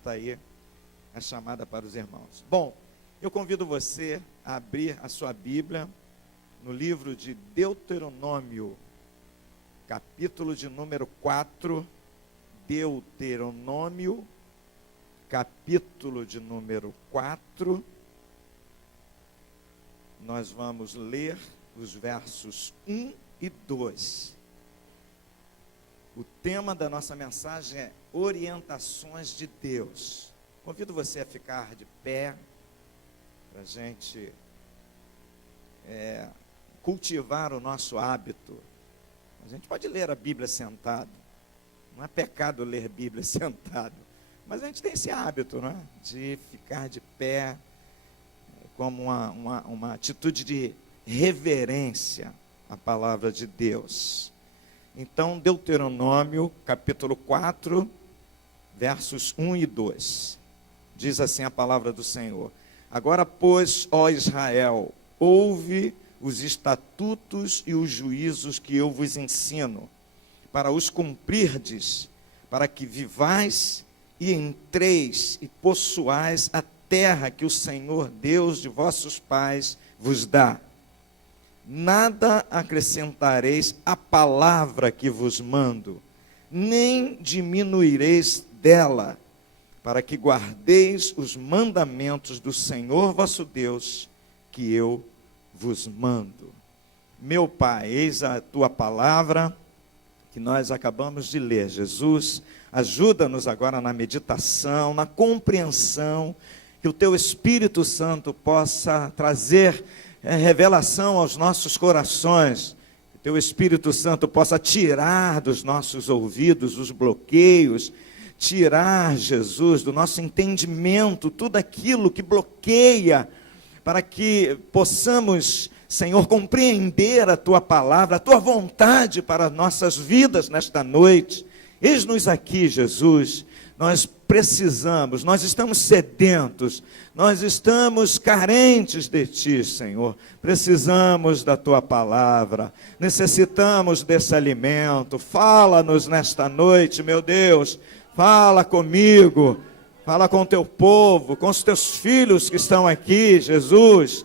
está aí a chamada para os irmãos. Bom, eu convido você a abrir a sua Bíblia no livro de Deuteronômio, capítulo de número 4, Deuteronômio, capítulo de número 4, nós vamos ler os versos 1 e 2. O tema da nossa mensagem é orientações de Deus. Convido você a ficar de pé, para a gente cultivar o nosso hábito. A gente pode ler a Bíblia sentado, não é pecado ler Bíblia sentado, mas a gente tem esse hábito, né, de ficar de pé, como uma atitude de reverência à palavra de Deus. Então, Deuteronômio, capítulo 4, versos 1 e 2. Diz assim a palavra do Senhor: Agora, pois, ó Israel, ouve os estatutos e os juízos que eu vos ensino, para os cumprirdes, para que vivais e entreis e possuais a terra que o Senhor Deus de vossos pais vos dá. Nada acrescentareis à palavra que vos mando, nem diminuireis dela, para que guardeis os mandamentos do Senhor vosso Deus, que eu vos mando. Meu Pai, eis a tua palavra que nós acabamos de ler. Jesus, ajuda-nos agora na meditação, na compreensão, que o teu Espírito Santo possa trazer revelação aos nossos corações, que o teu Espírito Santo possa tirar dos nossos ouvidos os bloqueios, tirar, Jesus, do nosso entendimento tudo aquilo que bloqueia, para que possamos, Senhor, compreender a tua palavra, a tua vontade para as nossas vidas nesta noite. Eis-nos aqui, Jesus, nós precisamos, nós estamos sedentos, nós estamos carentes de ti, Senhor. Precisamos da tua palavra, necessitamos desse alimento. Fala-nos nesta noite, meu Deus, fala comigo, fala com o teu povo, com os teus filhos que estão aqui, Jesus,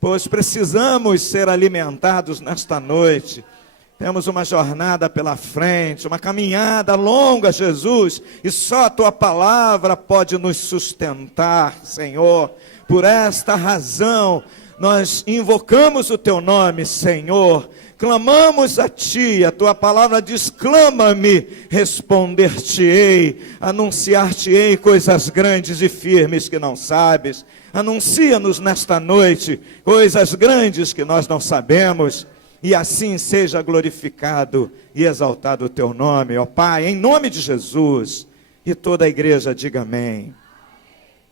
pois precisamos ser alimentados nesta noite. Temos uma jornada pela frente, uma caminhada longa, Jesus, e só a tua palavra pode nos sustentar, Senhor. Por esta razão, nós invocamos o teu nome, Senhor. Clamamos a ti, a tua palavra diz: clama-me, responder-te-ei, anunciar-te-ei coisas grandes e firmes que não sabes. Anuncia-nos nesta noite coisas grandes que nós não sabemos. E assim seja glorificado e exaltado o teu nome, ó Pai, em nome de Jesus. E toda a igreja diga amém.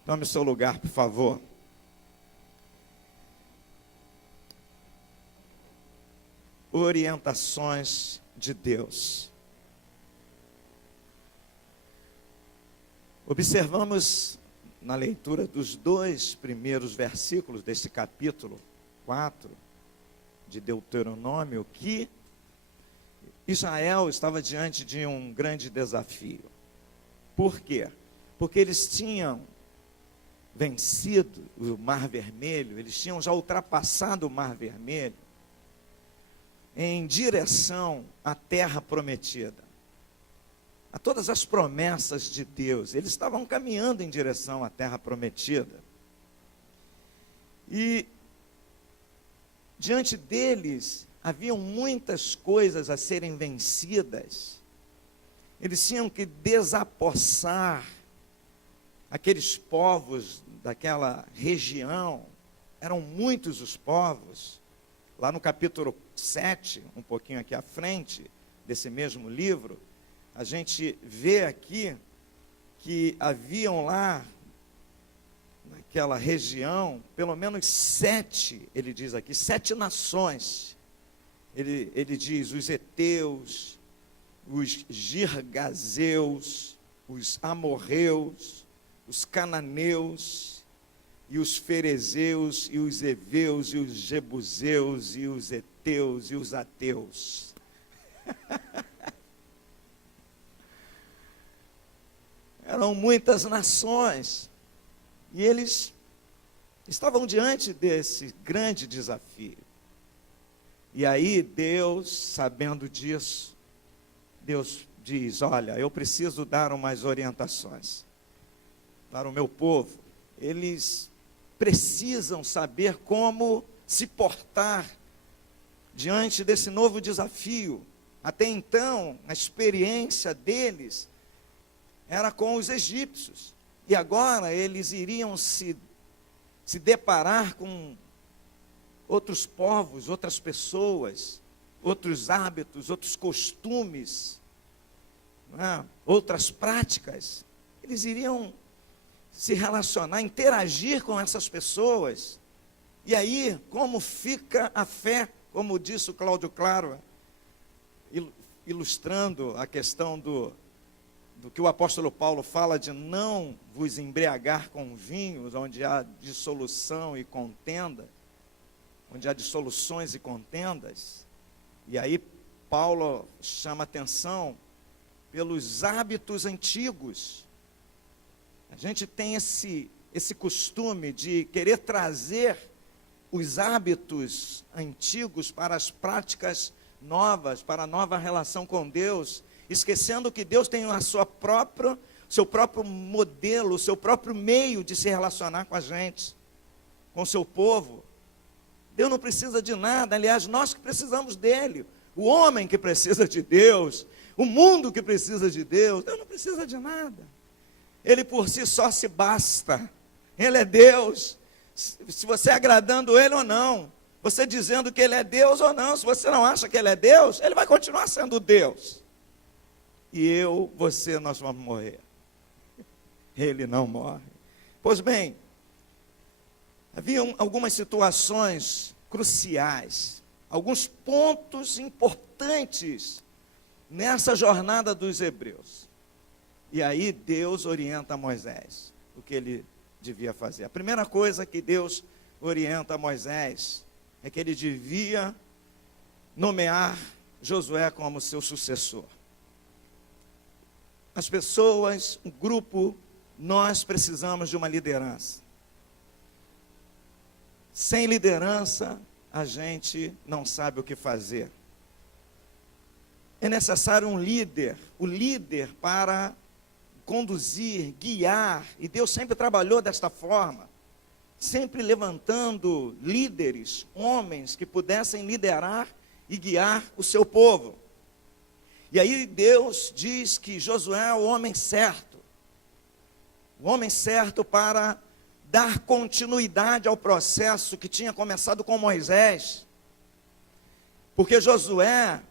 Tome o seu lugar, por favor. Orientações de Deus. Observamos na leitura dos 2 primeiros versículos desse capítulo 4, de Deuteronômio, que Israel estava diante de um grande desafio. Por quê? Porque eles tinham vencido o Mar Vermelho, eles tinham já ultrapassado o Mar Vermelho em direção à terra prometida, a todas as promessas de Deus. Eles estavam caminhando em direção à terra prometida. E diante deles, haviam muitas coisas a serem vencidas. Eles tinham que desapossar aqueles povos daquela região. Eram muitos os povos. Lá no capítulo 7, um pouquinho aqui à frente, desse mesmo livro, a gente vê aqui que haviam lá, naquela região, pelo menos 7, ele diz aqui, 7 nações. Ele diz os heteus, os girgazeus, os amorreus, os cananeus, e os ferezeus, e os heveus, e os jebuseus, e os heteus, e os ateus. eram muitas nações, e eles estavam diante desse grande desafio. E aí Deus, sabendo disso, Deus diz: olha, eu preciso dar umas orientações para o meu povo. Eles precisam saber como se portar diante desse novo desafio. Até então, a experiência deles era com os egípcios. E agora eles iriam se deparar com outros povos, outras pessoas, outros hábitos, outros costumes, outras práticas. Eles iriam se relacionar, interagir com essas pessoas. E aí, como fica a fé, como disse o Cláudio Claro, ilustrando a questão do que o apóstolo Paulo fala de não vos embriagar com vinhos, onde há dissolução e contenda, onde há dissoluções e contendas. E aí Paulo chama atenção pelos hábitos antigos. A gente tem esse costume de querer trazer os hábitos antigos para as práticas novas, para a nova relação com Deus, esquecendo que Deus tem seu próprio modelo, o seu próprio meio de se relacionar com a gente, com o seu povo. Deus não precisa de nada, aliás, nós que precisamos dele. O homem que precisa de Deus, o mundo que precisa de Deus, Deus não precisa de nada. Ele por si só se basta. Ele é Deus. Se você agradando ele ou não, você dizendo que ele é Deus ou não, se você não acha que ele é Deus, ele vai continuar sendo Deus. E você, nós vamos morrer. Ele não morre. Pois bem, haviam algumas situações cruciais, alguns pontos importantes nessa jornada dos hebreus. E aí Deus orienta Moisés o que ele devia fazer. A primeira coisa que Deus orienta a Moisés é que ele devia nomear Josué como seu sucessor. As pessoas, o grupo, nós precisamos de uma liderança. Sem liderança, a gente não sabe o que fazer. É necessário um líder, o líder para conduzir, guiar, e Deus sempre trabalhou desta forma, sempre levantando líderes, homens que pudessem liderar e guiar o seu povo. E aí Deus diz que Josué é o homem certo para dar continuidade ao processo que tinha começado com Moisés, porque Josué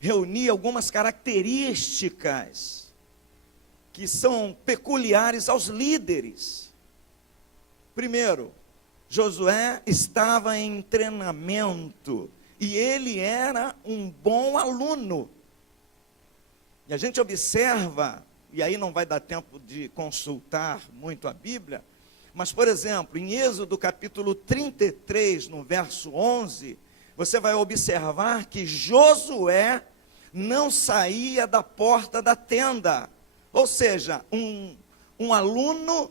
reunia algumas características que são peculiares aos líderes. Primeiro, Josué estava em treinamento e ele era um bom aluno. E a gente observa, e aí não vai dar tempo de consultar muito a Bíblia, mas, por exemplo, em Êxodo capítulo 33, no verso 11, você vai observar que Josué não saía da porta da tenda. Ou seja, um aluno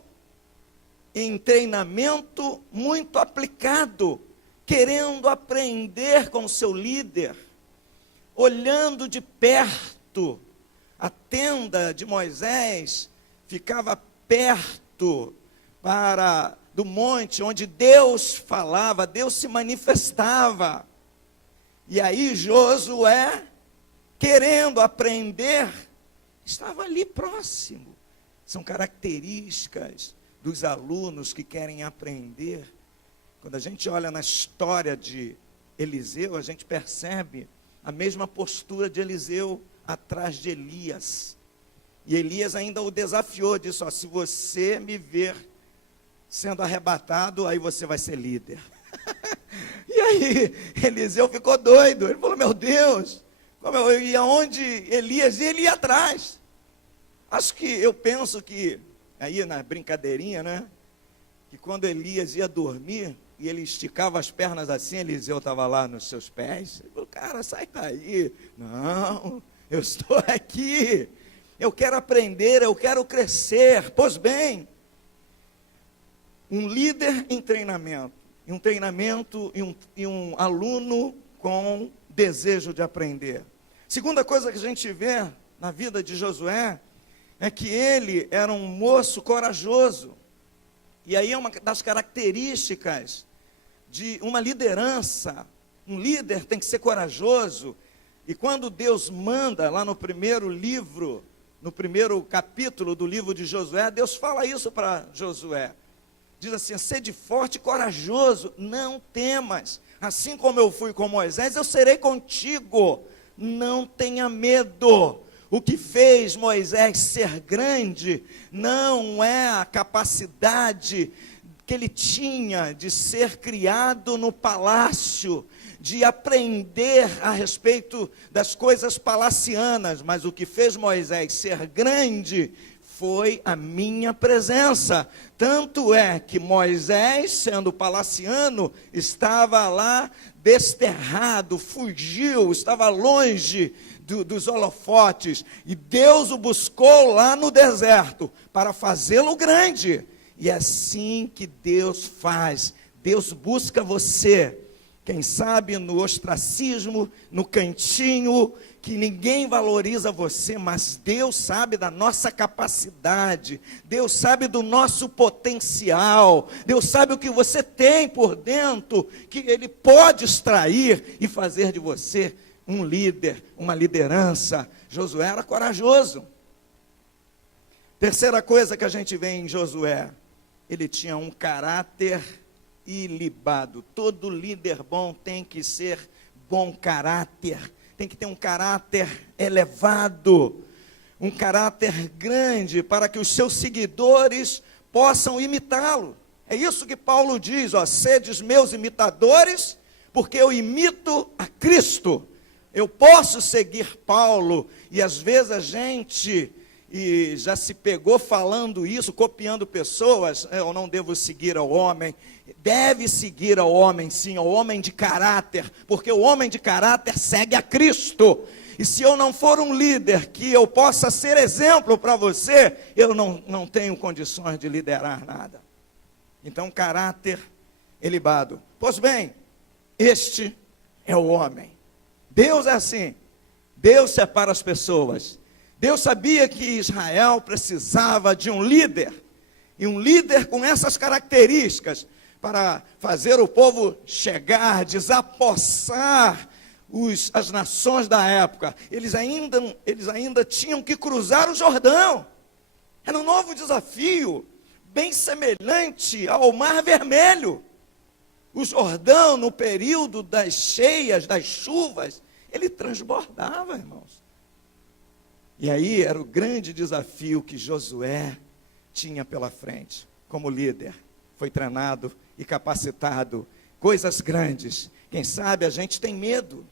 em treinamento muito aplicado, querendo aprender com o seu líder, olhando de perto. A tenda de Moisés ficava perto do monte onde Deus falava, Deus se manifestava. E aí Josué, querendo aprender, estava ali próximo. São características dos alunos que querem aprender. Quando a gente olha na história de Eliseu, a gente percebe a mesma postura de Eliseu atrás de Elias. E Elias ainda o desafiou, disse: se você me ver sendo arrebatado, aí você vai ser líder. E aí Eliseu ficou doido. Ele falou: meu Deus, como eu ia onde Elias ia, ele ia atrás. Eu penso que, aí na brincadeirinha, né, que quando Elias ia dormir, e ele esticava as pernas assim, Eliseu estava lá nos seus pés. Ele falou: cara, sai daí. Não, eu estou aqui. eu quero aprender, eu quero crescer. Pois bem, um líder em treinamento, e um aluno com desejo de aprender. Segunda coisa que a gente vê na vida de Josué é que ele era um moço corajoso. E aí é uma das características de uma liderança. Um líder tem que ser corajoso. E quando Deus manda, lá no primeiro capítulo do livro de Josué, Deus fala isso para Josué. Diz assim: sede forte e corajoso, não temas. Assim como eu fui com Moisés, eu serei contigo. Não tenha medo. O que fez Moisés ser grande não é a capacidade que ele tinha de ser criado no palácio, de aprender a respeito das coisas palacianas, mas o que fez Moisés ser grande foi a minha presença. Tanto é que Moisés, sendo palaciano, estava lá desterrado, fugiu, estava longe dos holofotes, e Deus o buscou lá no deserto para fazê-lo grande. E é assim que Deus faz. Deus busca você, quem sabe no ostracismo, no cantinho, que ninguém valoriza você, mas Deus sabe da nossa capacidade, Deus sabe do nosso potencial, Deus sabe o que você tem por dentro, que Ele pode extrair e fazer de você um líder, uma liderança. Josué era corajoso. Terceira coisa que a gente vê em Josué, ele tinha um caráter ilibado. Todo líder bom tem que ser bom caráter, tem que ter um caráter elevado, um caráter grande, para que os seus seguidores possam imitá-lo. É isso que Paulo diz, ó: sedes meus imitadores, porque eu imito a Cristo. Eu posso seguir Paulo, e às vezes a gente já se pegou falando isso, copiando pessoas. Eu não devo seguir ao homem. Deve seguir ao homem, sim, ao homem de caráter, porque o homem de caráter segue a Cristo. E se eu não for um líder que eu possa ser exemplo para você, eu não tenho condições de liderar nada. Então, caráter ilibado. Pois bem, este é o homem. Deus é assim. Deus separa as pessoas. Deus sabia que Israel precisava de um líder, e um líder com essas características, para fazer o povo chegar, desapossar as nações da época. Eles ainda tinham que cruzar o Jordão. Era um novo desafio, bem semelhante ao Mar Vermelho. O Jordão, no período das cheias, das chuvas, ele transbordava, irmãos. E aí era o grande desafio que Josué tinha pela frente, como líder. Foi treinado e capacitado, coisas grandes. Quem sabe a gente tem medo.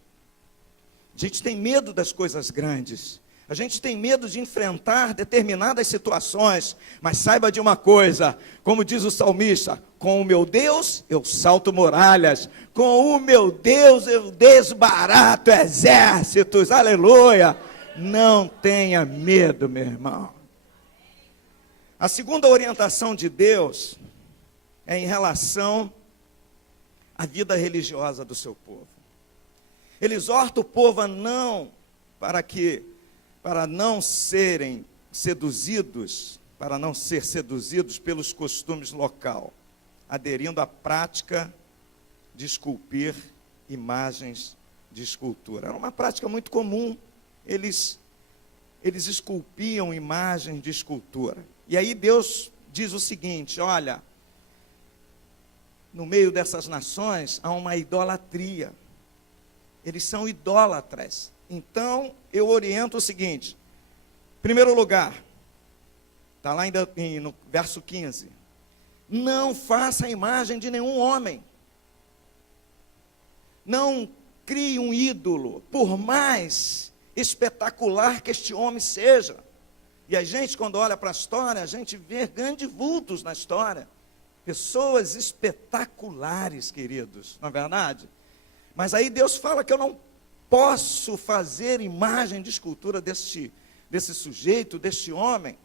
A gente tem medo das coisas grandes. A gente tem medo de enfrentar determinadas situações. Mas saiba de uma coisa, como diz o salmista: com o meu Deus eu salto muralhas, com o meu Deus eu desbarato exércitos. Aleluia! Não tenha medo, meu irmão. A segunda orientação de Deus é em relação à vida religiosa do seu povo. Ele exorta o povo a para não serem seduzidos, para não ser seduzidos pelos costumes local, aderindo à prática de esculpir imagens de escultura. Era uma prática muito comum. Eles esculpiam imagens de escultura. E aí Deus diz o seguinte: olha, no meio dessas nações há uma idolatria. Eles são idólatras. Então eu oriento o seguinte: em primeiro lugar, está lá ainda no verso 15: não faça a imagem de nenhum homem. Não crie um ídolo, por mais espetacular que este homem seja. E a gente, quando olha para a história, a gente vê grandes vultos na história, pessoas espetaculares, queridos, não é verdade? Mas aí Deus fala que eu não posso fazer imagem de escultura desse sujeito, deste homem.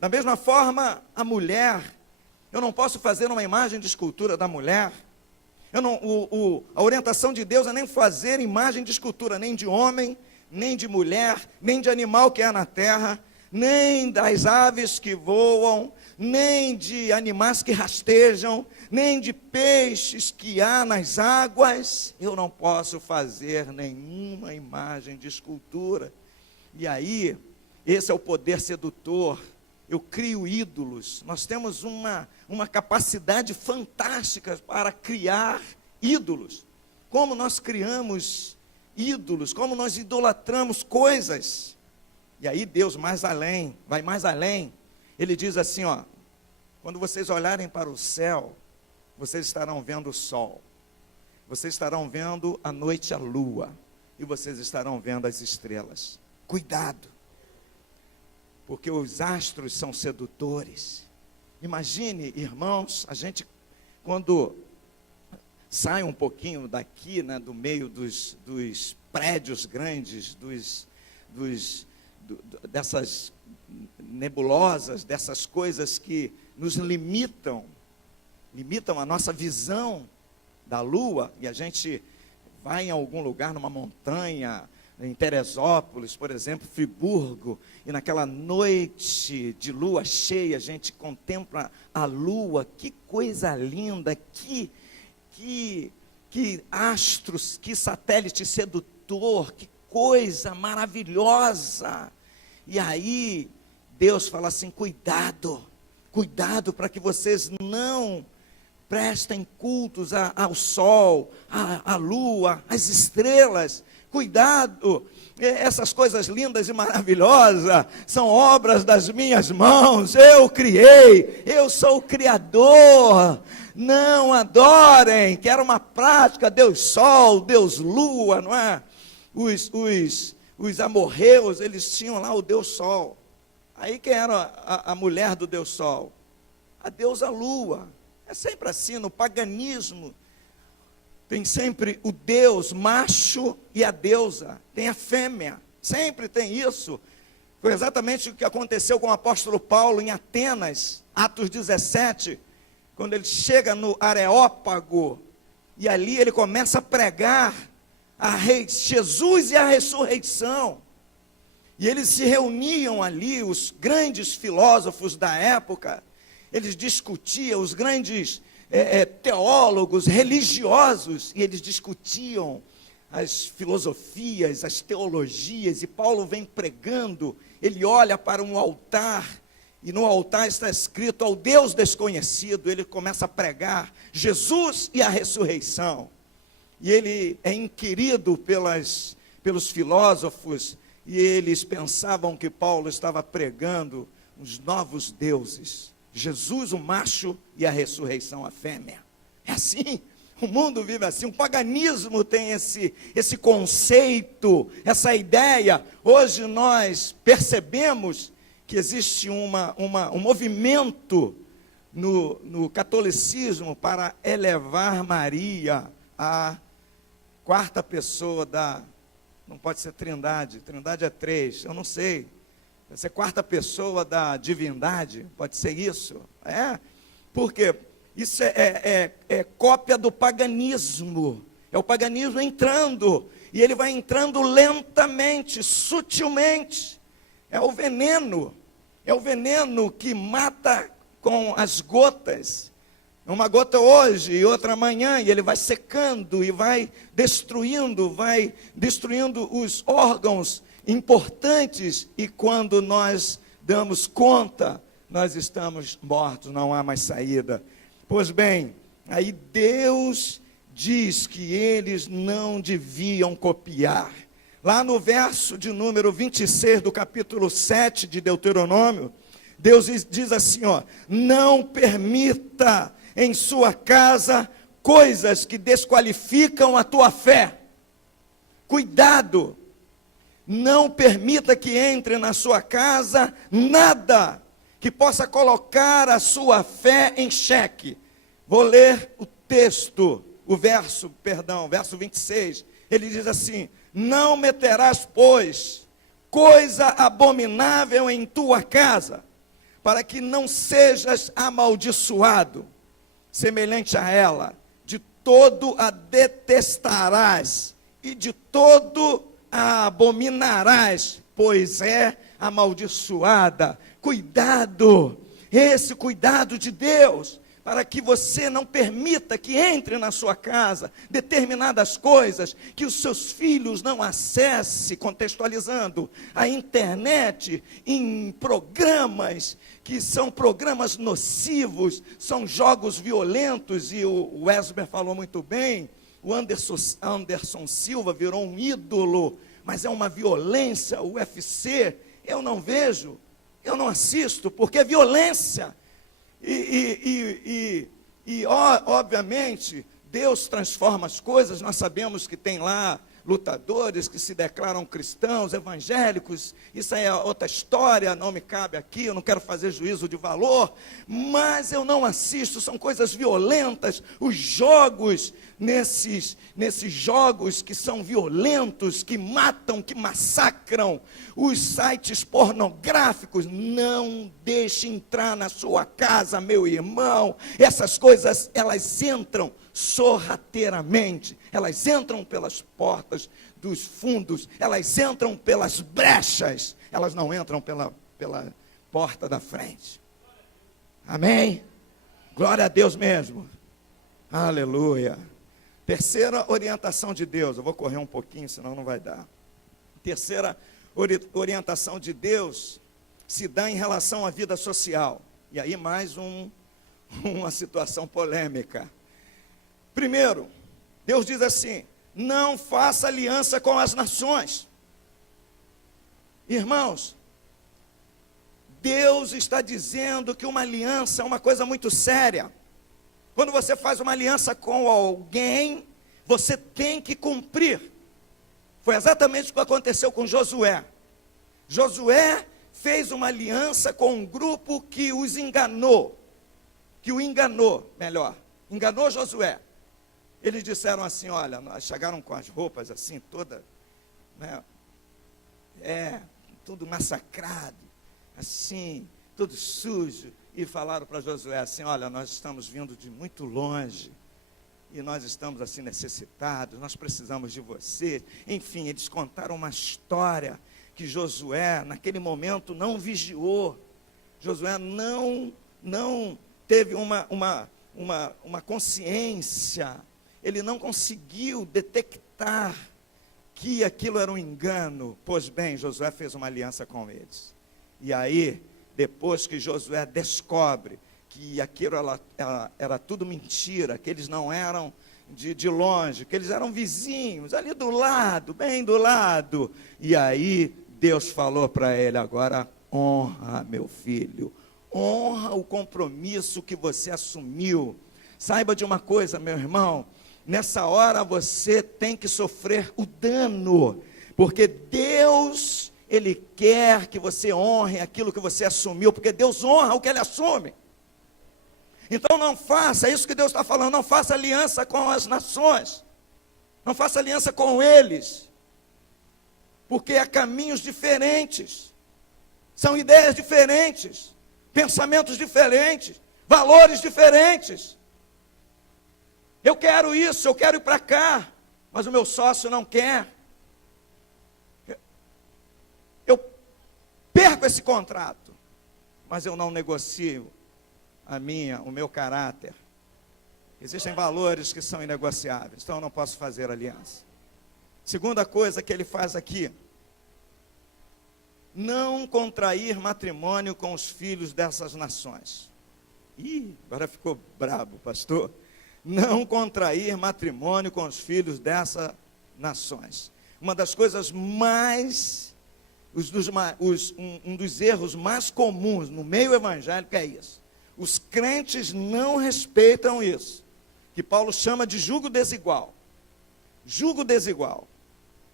Da mesma forma, a mulher, eu não posso fazer uma imagem de escultura da mulher. A orientação de Deus é nem fazer imagem de escultura, nem de homem, nem de mulher, nem de animal que há na terra, nem das aves que voam, nem de animais que rastejam, nem de peixes que há nas águas. Eu não posso fazer nenhuma imagem de escultura. E aí, esse é o poder sedutor. Eu crio ídolos. Nós temos uma capacidade fantástica para criar ídolos. Como nós criamos ídolos, como nós idolatramos coisas. E aí Deus vai mais além. Ele diz assim, ó: quando vocês olharem para o céu, vocês estarão vendo o sol, vocês estarão vendo à noite a lua, e vocês estarão vendo as estrelas. Cuidado, porque os astros são sedutores. Imagine, irmãos, a gente quando sai um pouquinho daqui, né, do meio dos prédios grandes, dessas nebulosas, dessas coisas que nos limitam a nossa visão da lua, e a gente vai em algum lugar, numa montanha, em Teresópolis, por exemplo, Friburgo, e naquela noite de lua cheia, a gente contempla a lua. Que coisa linda, que astros, que satélite sedutor, que coisa maravilhosa. E aí Deus fala assim: cuidado para que vocês não prestem cultos ao sol, à lua, às estrelas. Cuidado, essas coisas lindas e maravilhosas são obras das minhas mãos, eu criei, eu sou o Criador. Não adorem, que era uma prática, Deus Sol, Deus Lua, não é? Os amorreus, eles tinham lá o Deus Sol. Aí quem era a mulher do Deus Sol? A deusa Lua. É sempre assim, no paganismo tem sempre o Deus macho e a deusa, tem a fêmea, sempre tem isso. Foi exatamente o que aconteceu com o apóstolo Paulo em Atenas, Atos 17, quando ele chega no Areópago, e ali ele começa a pregar Jesus e a ressurreição. E eles se reuniam ali, os grandes filósofos da época, eles discutiam, os grandes teólogos, religiosos, e eles discutiam as filosofias, as teologias, e Paulo vem pregando, ele olha para um altar, e no altar está escrito ao Deus desconhecido, ele começa a pregar Jesus e a ressurreição, e ele é inquirido pelos filósofos, e eles pensavam que Paulo estava pregando os novos deuses, Jesus o macho e a ressurreição a fêmea. É assim, o mundo vive assim, o paganismo tem esse conceito, essa ideia. Hoje nós percebemos que existe um movimento no catolicismo para elevar Maria à quarta pessoa não pode ser trindade é 3, eu não sei. Vai ser quarta pessoa da divindade, pode ser isso? Porque isso é cópia do paganismo, é o paganismo entrando, e ele vai entrando lentamente, sutilmente, é o veneno que mata com as gotas, uma gota hoje e outra amanhã, e ele vai secando, e vai destruindo os órgãos importantes, e quando nós damos conta, nós estamos mortos, não há mais saída. Pois bem, aí Deus diz que eles não deviam copiar. Lá no verso de número 26 do capítulo 7 de Deuteronômio, Deus diz assim, ó: não permita em sua casa coisas que desqualificam a tua fé. Cuidado! Não permita que entre na sua casa nada que possa colocar a sua fé em xeque. Vou ler o texto, verso 26. Ele diz assim: não meterás, pois, coisa abominável em tua casa, para que não sejas amaldiçoado, semelhante a ela, de todo a detestarás, e de todo a abominarás, pois é amaldiçoada. Cuidado, esse cuidado de Deus, para que você não permita que entre na sua casa determinadas coisas, que os seus filhos não acessem, contextualizando, a internet em programas que são programas nocivos, são jogos violentos, e o Wesber falou muito bem, o Anderson Silva virou um ídolo, mas é uma violência. O UFC, eu não vejo, eu não assisto, porque é violência. Obviamente, Deus transforma as coisas. Nós sabemos que tem lá lutadores que se declaram cristãos, evangélicos. Isso aí é outra história, não me cabe aqui, eu não quero fazer juízo de valor, mas eu não assisto, são coisas violentas. Os jogos, nesses jogos que são violentos, que matam, que massacram, os sites pornográficos, não deixe entrar na sua casa, meu irmão. Essas coisas, elas entram sorrateiramente, elas entram pelas portas dos fundos, elas entram pelas brechas, elas não entram pela porta da frente. Amém? Glória a Deus mesmo. Aleluia. Terceira orientação de Deus, eu vou correr um pouquinho, senão não vai dar. Terceira orientação de Deus se dá em relação à vida social. E aí mais uma situação polêmica. Primeiro, Deus diz assim: não faça aliança com as nações. Irmãos, Deus está dizendo que uma aliança é uma coisa muito séria. Quando você faz uma aliança com alguém, você tem que cumprir. Foi exatamente o que aconteceu com Josué. Josué fez uma aliança com um grupo que os enganou, enganou Josué. Eles disseram assim, olha, nós chegaram com as roupas assim, toda, né, tudo massacrado, assim, tudo sujo, e falaram para Josué assim, olha, nós estamos vindo de muito longe, e nós estamos assim necessitados, nós precisamos de você. Enfim, eles contaram uma história que Josué, naquele momento, não vigiou. Josué não teve uma consciência, ele não conseguiu detectar que aquilo era um engano. Pois bem, Josué fez uma aliança com eles. E aí, depois que Josué descobre que aquilo era tudo mentira, que eles não eram de longe, que eles eram vizinhos, ali do lado, bem do lado. E aí, Deus falou para ele, agora honra, meu filho, honra o compromisso que você assumiu. Saiba de uma coisa, meu irmão, nessa hora você tem que sofrer o dano, porque Deus, Ele quer que você honre aquilo que você assumiu, porque Deus honra o que Ele assume. Então não faça, é isso que Deus está falando, não faça aliança com as nações, não faça aliança com eles, porque há caminhos diferentes, são ideias diferentes, pensamentos diferentes, valores diferentes. Eu quero isso, eu quero ir para cá, mas o meu sócio não quer. Eu perco esse contrato, mas eu não negocio o meu caráter. Existem valores que são inegociáveis, então eu não posso fazer aliança. Segunda coisa que ele faz aqui: não contrair matrimônio com os filhos dessas nações. Ih, agora ficou brabo, pastor. Não contrair matrimônio com os filhos dessas nações. Uma das coisas mais, um dos erros mais comuns no meio evangélico é isso. Os crentes não respeitam isso, que Paulo chama de jugo desigual. Jugo desigual.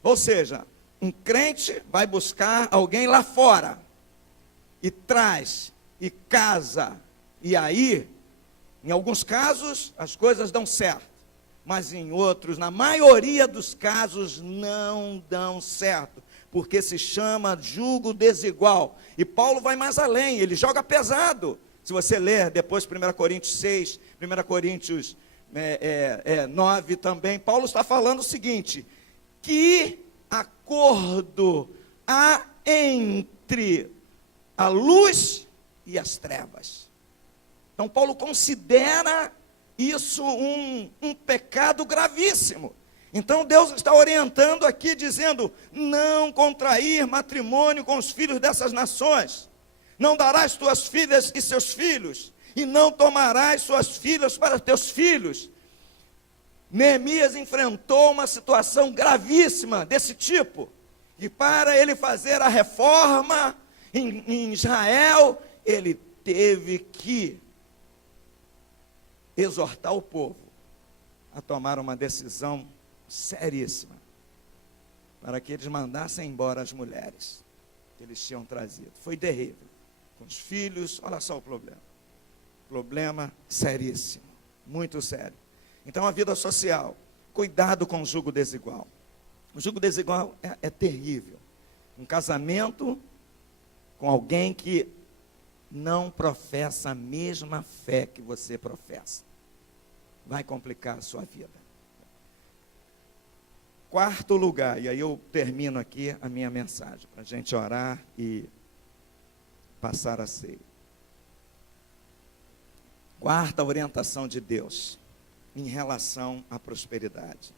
Ou seja, um crente vai buscar alguém lá fora, e traz, e casa, e aí, em alguns casos, as coisas dão certo, mas em outros, na maioria dos casos, não dão certo. porque se chama jugo desigual. E Paulo vai mais além, ele joga pesado. Se você ler depois 1 Coríntios 6, 1 Coríntios 9 também, Paulo está falando o seguinte: que acordo há entre a luz e as trevas? Então Paulo considera isso um pecado gravíssimo. Então Deus está orientando aqui, dizendo: não contrair matrimônio com os filhos dessas nações, não darás tuas filhas e seus filhos, e não tomarás suas filhas para teus filhos. Neemias enfrentou uma situação gravíssima desse tipo, e para ele fazer a reforma em Israel, ele teve que exortar o povo a tomar uma decisão seríssima, para que eles mandassem embora as mulheres que eles tinham trazido. Foi terrível. Com os filhos, olha só o problema seríssimo, muito sério. Então a vida social, cuidado com o jugo desigual. O jugo desigual é terrível. Um casamento com alguém que não professa a mesma fé que você professa, vai complicar a sua vida. Quarto lugar, e aí eu termino aqui a minha mensagem, para a gente orar e passar a ceia. Quarta orientação de Deus em relação à prosperidade.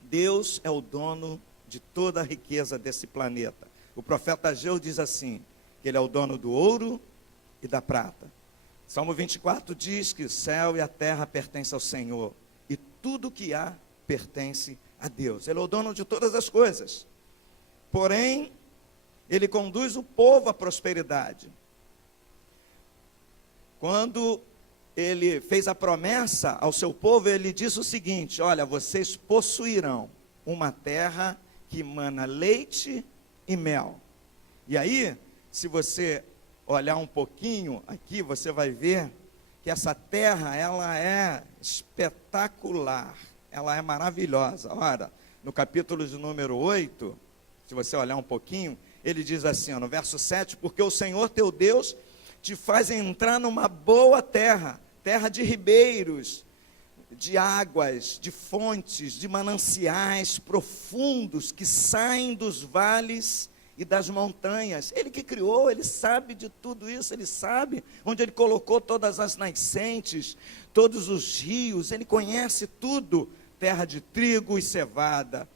Deus é o dono de toda a riqueza desse planeta. O profeta Ageu diz assim, que ele é o dono do ouro e da prata. Salmo 24 diz que o céu e a terra pertencem ao Senhor, e tudo que há pertence a Deus. Ele é o dono de todas as coisas. Porém, ele conduz o povo à prosperidade. Quando ele fez a promessa ao seu povo, ele disse o seguinte: olha, vocês possuirão uma terra que mana leite e mel. E aí, se você olhar um pouquinho aqui, você vai ver que essa terra, ela é espetacular, ela é maravilhosa. Ora, no capítulo de número 8, se você olhar um pouquinho, ele diz assim, no verso 7, porque o Senhor teu Deus te faz entrar numa boa terra, terra de ribeiros, de águas, de fontes, de mananciais profundos que saem dos vales e das montanhas. Ele que criou, ele sabe de tudo isso, ele sabe onde ele colocou todas as nascentes, todos os rios, ele conhece tudo. Terra de trigo e cevada,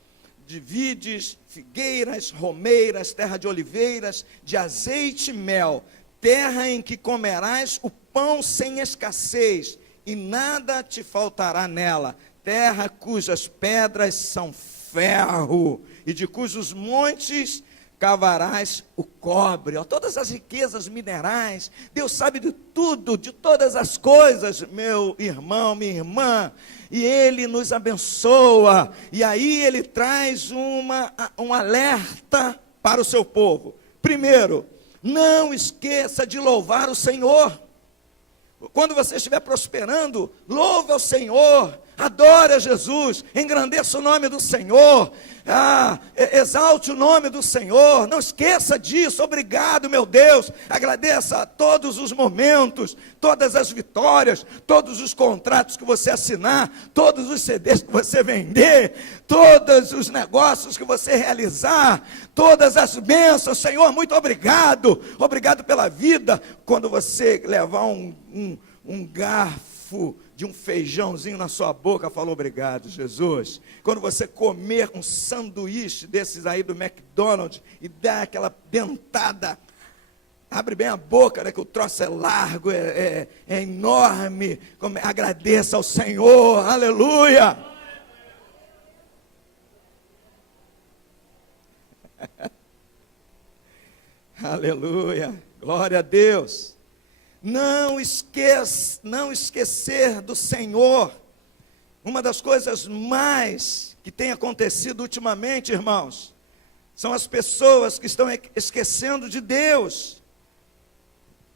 de vides, figueiras, romeiras, terra de oliveiras, de azeite e mel, terra em que comerás o pão sem escassez, e nada te faltará nela, terra cujas pedras são ferro, e de cujos montes cavarás o cobre. Ó, todas as riquezas minerais, Deus sabe de tudo, de todas as coisas, meu irmão, minha irmã, e Ele nos abençoa, e aí Ele traz um alerta para o seu povo. Primeiro, não esqueça de louvar o Senhor. Quando você estiver prosperando, louve ao Senhor, adore a Jesus, engrandeça o nome do Senhor, exalte o nome do Senhor, não esqueça disso. Obrigado, meu Deus, agradeça a todos os momentos, todas as vitórias, todos os contratos que você assinar, todos os CDs que você vender, todos os negócios que você realizar, todas as bênçãos. Senhor, muito obrigado, obrigado pela vida. Quando você levar um garfo de um feijãozinho na sua boca, fala obrigado, Jesus. Quando você comer um sanduíche desses aí do McDonald's e dá aquela dentada, abre bem a boca, né, que o troço é largo, é enorme, agradeça ao Senhor, aleluia. Aleluia, glória a Deus. Não esquecer do Senhor. Uma das coisas mais que tem acontecido ultimamente, irmãos, são as pessoas que estão esquecendo de Deus,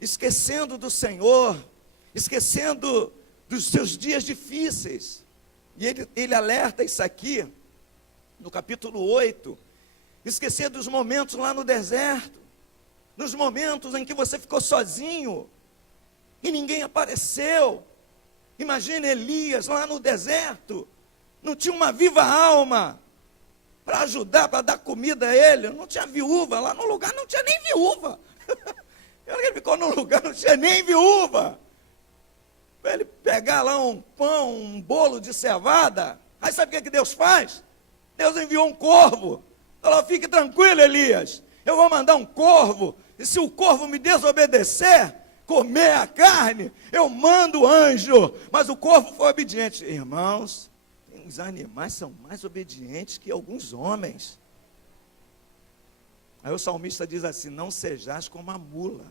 esquecendo do Senhor, esquecendo dos seus dias difíceis. E ele alerta isso aqui, no capítulo 8, esquecer dos momentos lá no deserto, nos momentos em que você ficou sozinho e ninguém apareceu. Imagina Elias lá no deserto, não tinha uma viva alma para ajudar, para dar comida a ele, não tinha viúva, lá no lugar não tinha nem viúva. Ele ficou num lugar, não tinha nem viúva. Para ele pegar lá um pão, um bolo de cevada. Aí sabe o que Deus faz? Deus enviou um corvo. Falou, fique tranquilo, Elias, eu vou mandar um corvo, e se o corvo me desobedecer, comer a carne, eu mando o anjo. Mas o corvo foi obediente. Irmãos, os animais são mais obedientes que alguns homens. Aí o salmista diz assim, não sejais como a mula,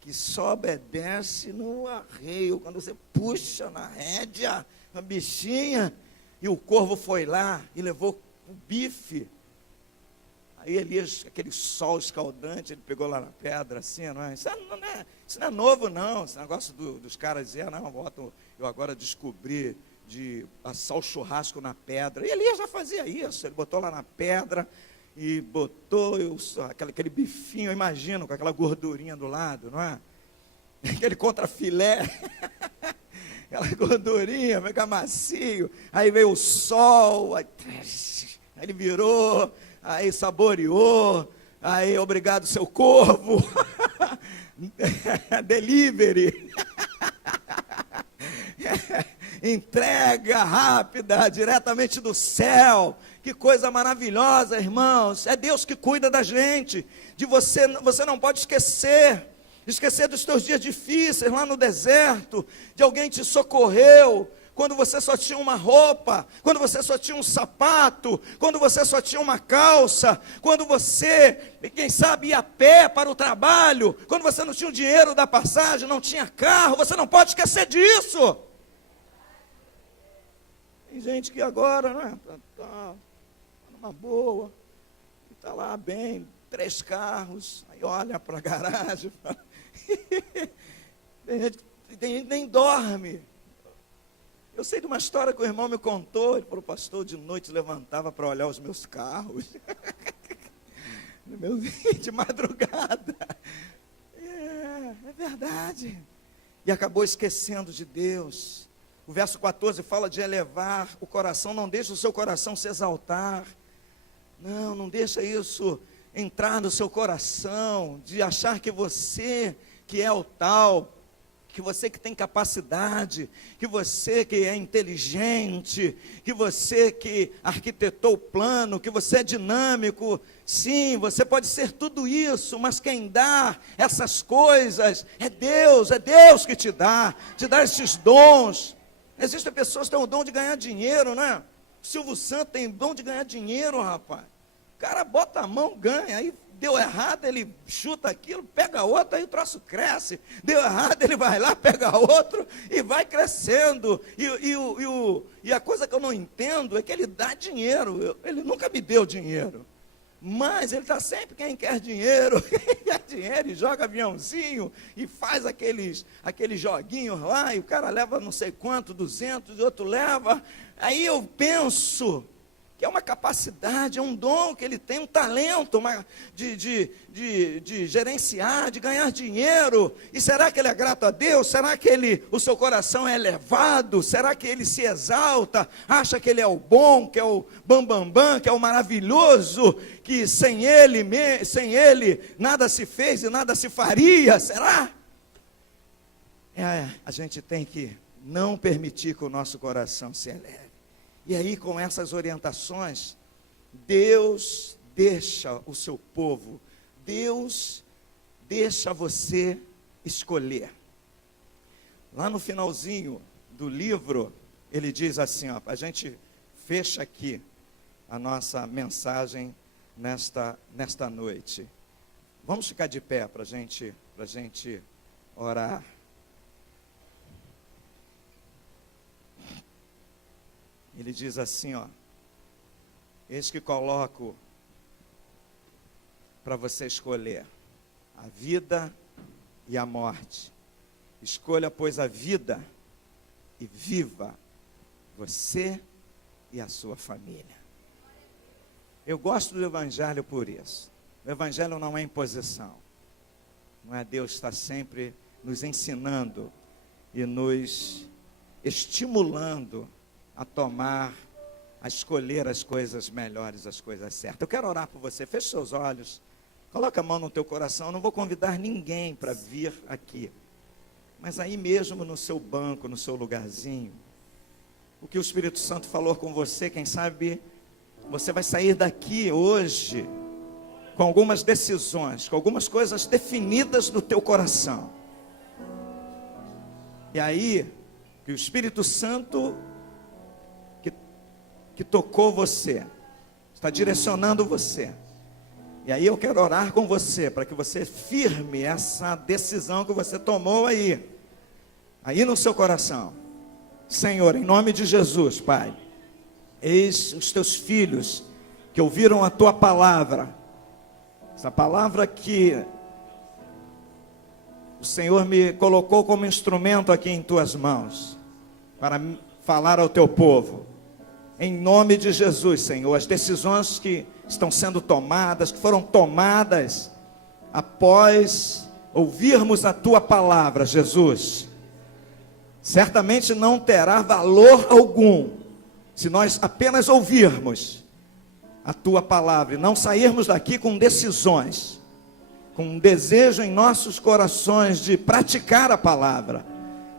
que só obedece no arreio, quando você puxa na rédea, a bichinha, e o corvo foi lá e levou o bife. Aí Elias, aquele sol escaldante, ele pegou lá na pedra, assim, não é? Isso não é novo, não. Esse negócio dos caras dizer, não, eu agora descobri de assar o churrasco na pedra. E Elias já fazia isso, ele botou lá na pedra e botou aquele bifinho, eu imagino, com aquela gordurinha do lado, não é? Aquele contrafilé, aquela gordurinha, fica macio. Aí veio o sol, aí ele virou, aí saboreou, aí obrigado seu corvo, delivery, entrega rápida, diretamente do céu. Que coisa maravilhosa, irmãos, é Deus que cuida da gente, de você não pode esquecer dos teus dias difíceis lá no deserto, de alguém te socorreu, quando você só tinha uma roupa, quando você só tinha um sapato, quando você só tinha uma calça, quando você, quem sabe, ia a pé para o trabalho, quando você não tinha o dinheiro da passagem, não tinha carro, você não pode esquecer disso. Tem gente que agora, né, está numa boa, está lá bem, 3 carros, aí olha para a garagem, tem gente que nem dorme. Eu sei de uma história que o irmão me contou, ele falou, pastor, de noite levantava para olhar os meus carros, de madrugada, é verdade, e acabou esquecendo de Deus. O verso 14 fala de elevar o coração, não deixa o seu coração se exaltar, não deixa isso entrar no seu coração, de achar que você que é o tal, que você que tem capacidade, que você que é inteligente, que você que arquitetou o plano, que você é dinâmico. Sim, você pode ser tudo isso, mas quem dá essas coisas é Deus que te dá esses dons. Existem pessoas que têm o dom de ganhar dinheiro, né? O Silvio Santos tem o dom de ganhar dinheiro, rapaz. O cara bota a mão, ganha, aí deu errado, ele chuta aquilo, pega outro, aí o troço cresce. Deu errado, ele vai lá, pega outro e vai crescendo. E a coisa que eu não entendo é que ele dá dinheiro. Ele nunca me deu dinheiro. Mas ele está sempre, quem quer dinheiro, e joga aviãozinho, e faz aqueles joguinhos lá, e o cara leva não sei quanto, 200, e outro leva. Aí eu penso que é uma capacidade, é um dom que ele tem, um talento de gerenciar, de ganhar dinheiro. E será que ele é grato a Deus? Será que o seu coração é elevado? Será que ele se exalta? Acha que ele é o bom, que é o bambambam, que é o maravilhoso, que sem ele nada se fez e nada se faria? Será? A gente tem que não permitir que o nosso coração se eleve. E aí, com essas orientações, Deus deixa o seu povo, Deus deixa você escolher. Lá no finalzinho do livro, ele diz assim, a gente fecha aqui a nossa mensagem nesta noite. Vamos ficar de pé para a gente orar. Ele diz assim, eis que coloco para você escolher a vida e a morte. Escolha, pois, a vida e viva você e a sua família. Eu gosto do Evangelho por isso. O Evangelho não é imposição. Não é Deus está sempre nos ensinando e nos estimulando a tomar, a escolher as coisas melhores, as coisas certas. Eu quero orar por você. Feche seus olhos. Coloca a mão no teu coração. Eu não vou convidar ninguém para vir aqui. Mas aí mesmo no seu banco, no seu lugarzinho, o que o Espírito Santo falou com você, quem sabe você vai sair daqui hoje com algumas decisões, com algumas coisas definidas no teu coração. E aí, que o Espírito Santo que tocou você, está direcionando você. E aí eu quero orar com você, para que você firme essa decisão que você tomou aí no seu coração. Senhor, em nome de Jesus, Pai, eis os teus filhos que ouviram a tua palavra, essa palavra que o Senhor me colocou como instrumento aqui em tuas mãos, para falar ao teu povo. Em nome de Jesus, Senhor, as decisões que estão sendo tomadas, que foram tomadas após ouvirmos a tua palavra, Jesus, certamente não terá valor algum se nós apenas ouvirmos a tua palavra e não sairmos daqui com decisões, com um desejo em nossos corações de praticar a palavra.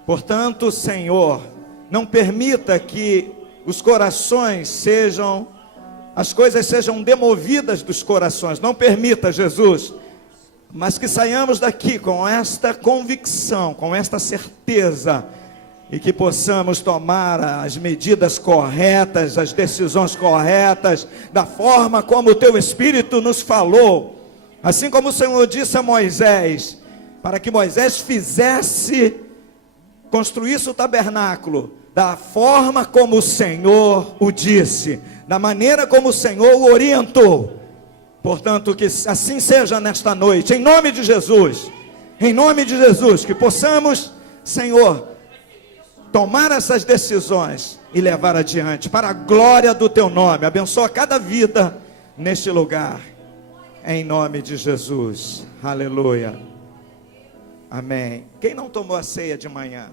Portanto, Senhor, não permita que os corações sejam, as coisas sejam demovidas dos corações. Não permita, Jesus, mas que saiamos daqui com esta convicção, com esta certeza, e que possamos tomar as medidas corretas, as decisões corretas, da forma como o teu Espírito nos falou. Assim como o Senhor disse a Moisés, para que Moisés construísse o tabernáculo, da forma como o Senhor o disse, da maneira como o Senhor o orientou. Portanto, que assim seja nesta noite, em nome de Jesus, que possamos, Senhor, tomar essas decisões e levar adiante, para a glória do teu nome. Abençoa cada vida neste lugar, em nome de Jesus, aleluia, amém. Quem não tomou a ceia de manhã?